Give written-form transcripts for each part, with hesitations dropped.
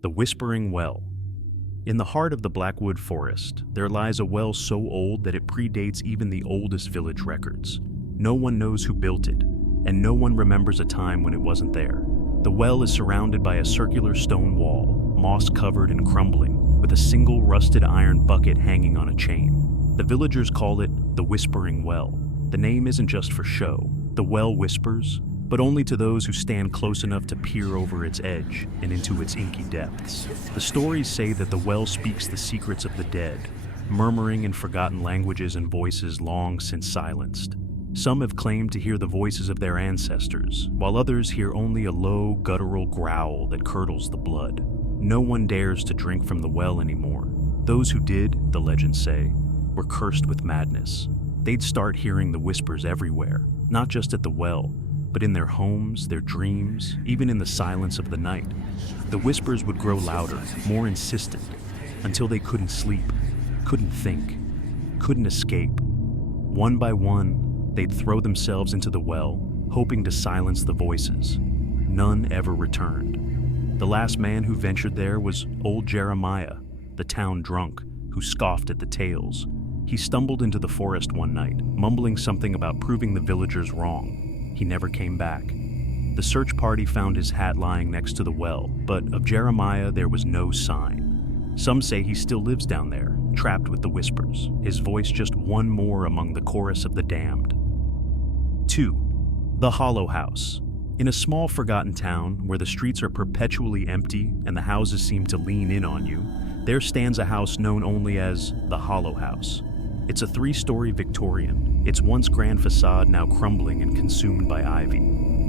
The Whispering Well. In the heart of the Blackwood Forest, there lies a well so old that it predates even the oldest village records. No one knows who built it, and no one remembers a time when it wasn't there. The well is surrounded by a circular stone wall, moss-covered and crumbling, with a single rusted iron bucket hanging on a chain. The villagers call it the Whispering Well. The name isn't just for show. The well whispers, but only to those who stand close enough to peer over its edge and into its inky depths. The stories say that the well speaks the secrets of the dead, murmuring in forgotten languages and voices long since silenced. Some have claimed to hear the voices of their ancestors, while others hear only a low, guttural growl that curdles the blood. No one dares to drink from the well anymore. Those who did, the legends say, were cursed with madness. They'd start hearing the whispers everywhere, not just at the well, but in their homes, their dreams, even in the silence of the night. The whispers would grow louder, more insistent, until they couldn't sleep, couldn't think, couldn't escape. One by one, they'd throw themselves into the well, hoping to silence the voices. None ever returned. The last man who ventured there was old Jeremiah, the town drunk, who scoffed at the tales. He stumbled into the forest one night, mumbling something about proving the villagers wrong. He never came back. The search party found his hat lying next to the well, but of Jeremiah there was no sign. Some say he still lives down there, trapped with the whispers, his voice just one more among the chorus of the damned. 2. The Hollow House. In a small forgotten town where the streets are perpetually empty and the houses seem to lean in on you, there stands a house known only as the Hollow House. It's a 3-story Victorian, its once grand facade now crumbling and consumed by ivy.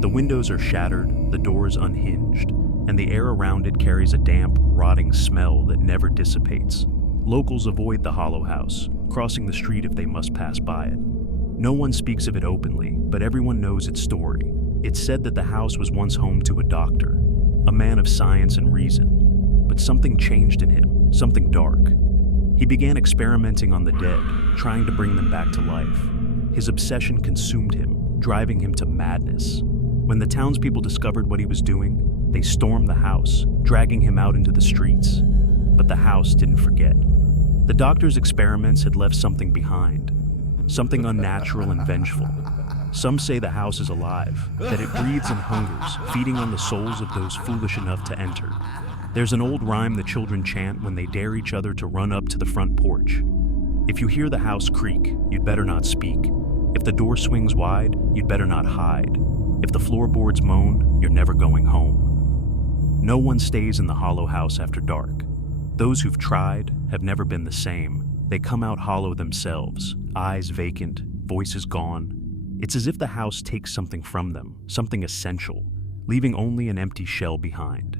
The windows are shattered, the doors unhinged, and the air around it carries a damp, rotting smell that never dissipates. Locals avoid the Hollow House, crossing the street if they must pass by it. No one speaks of it openly, but everyone knows its story. It's said that the house was once home to a doctor, a man of science and reason, but something changed in him, something dark. He began experimenting on the dead, trying to bring them back to life. His obsession consumed him, driving him to madness. When the townspeople discovered what he was doing, they stormed the house, dragging him out into the streets. But the house didn't forget. The doctor's experiments had left something behind, something unnatural and vengeful. Some say the house is alive, that it breathes and hungers, feeding on the souls of those foolish enough to enter. There's an old rhyme the children chant when they dare each other to run up to the front porch. If you hear the house creak, you'd better not speak. If the door swings wide, you'd better not hide. If the floorboards moan, you're never going home. No one stays in the Hollow House after dark. Those who've tried have never been the same. They come out hollow themselves, eyes vacant, voices gone. It's as if the house takes something from them, something essential, leaving only an empty shell behind.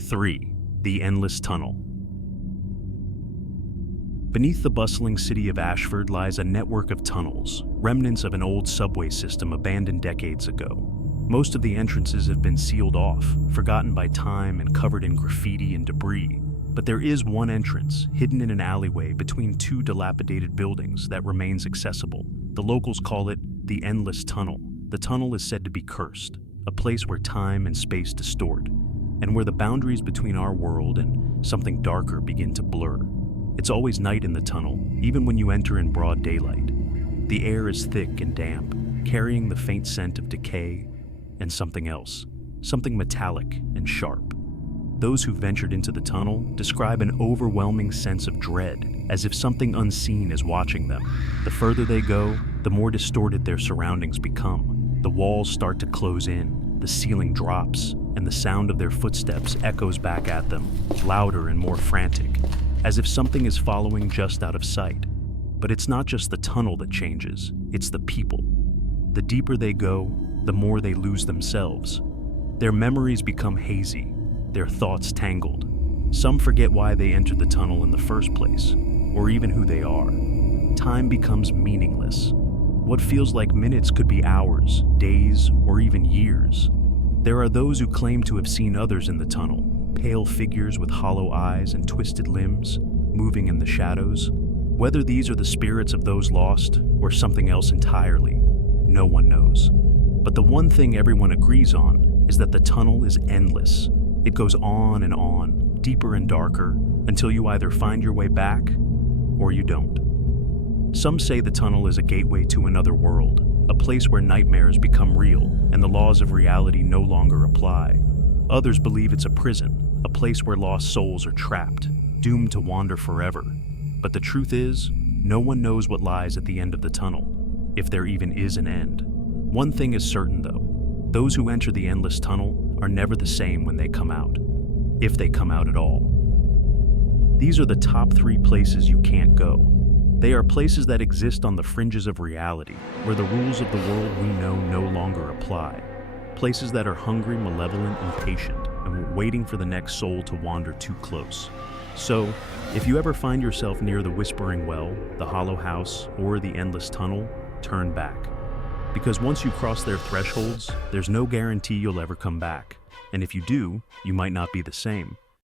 3. The Endless Tunnel. Beneath the bustling city of Ashford lies a network of tunnels, remnants of an old subway system abandoned decades ago. Most of the entrances have been sealed off, forgotten by time and covered in graffiti and debris. But there is one entrance, hidden in an alleyway between 2 dilapidated buildings, that remains accessible. The locals call it the Endless Tunnel. The tunnel is said to be cursed, a place where time and space distort, and where the boundaries between our world and something darker begin to blur. It's always night in the tunnel, even when you enter in broad daylight. The air is thick and damp, carrying the faint scent of decay and something else, something metallic and sharp. Those who ventured into the tunnel describe an overwhelming sense of dread, as if something unseen is watching them. The further they go, the more distorted their surroundings become. The walls start to close in, the ceiling drops, and the sound of their footsteps echoes back at them, louder and more frantic, as if something is following just out of sight. But it's not just the tunnel that changes, it's the people. The deeper they go, the more they lose themselves. Their memories become hazy, their thoughts tangled. Some forget why they entered the tunnel in the first place, or even who they are. Time becomes meaningless. What feels like minutes could be hours, days, or even years. There are those who claim to have seen others in the tunnel, pale figures with hollow eyes and twisted limbs, moving in the shadows. Whether these are the spirits of those lost, or something else entirely, no one knows. But the one thing everyone agrees on is that the tunnel is endless. It goes on and on, deeper and darker, until you either find your way back or you don't. Some say the tunnel is a gateway to another world, a place where nightmares become real and the laws of reality no longer apply. Others believe it's a prison, a place where lost souls are trapped, doomed to wander forever. But the truth is, no one knows what lies at the end of the tunnel, if there even is an end. One thing is certain though, those who enter the endless tunnel are never the same when they come out, if they come out at all. These are the top 3 places you can't go. They are places that exist on the fringes of reality, where the rules of the world we know no longer apply. Places that are hungry, malevolent, and patient, and waiting for the next soul to wander too close. So, if you ever find yourself near the Whispering Well, the Hollow House, or the Endless Tunnel, turn back. Because once you cross their thresholds, there's no guarantee you'll ever come back. And if you do, you might not be the same.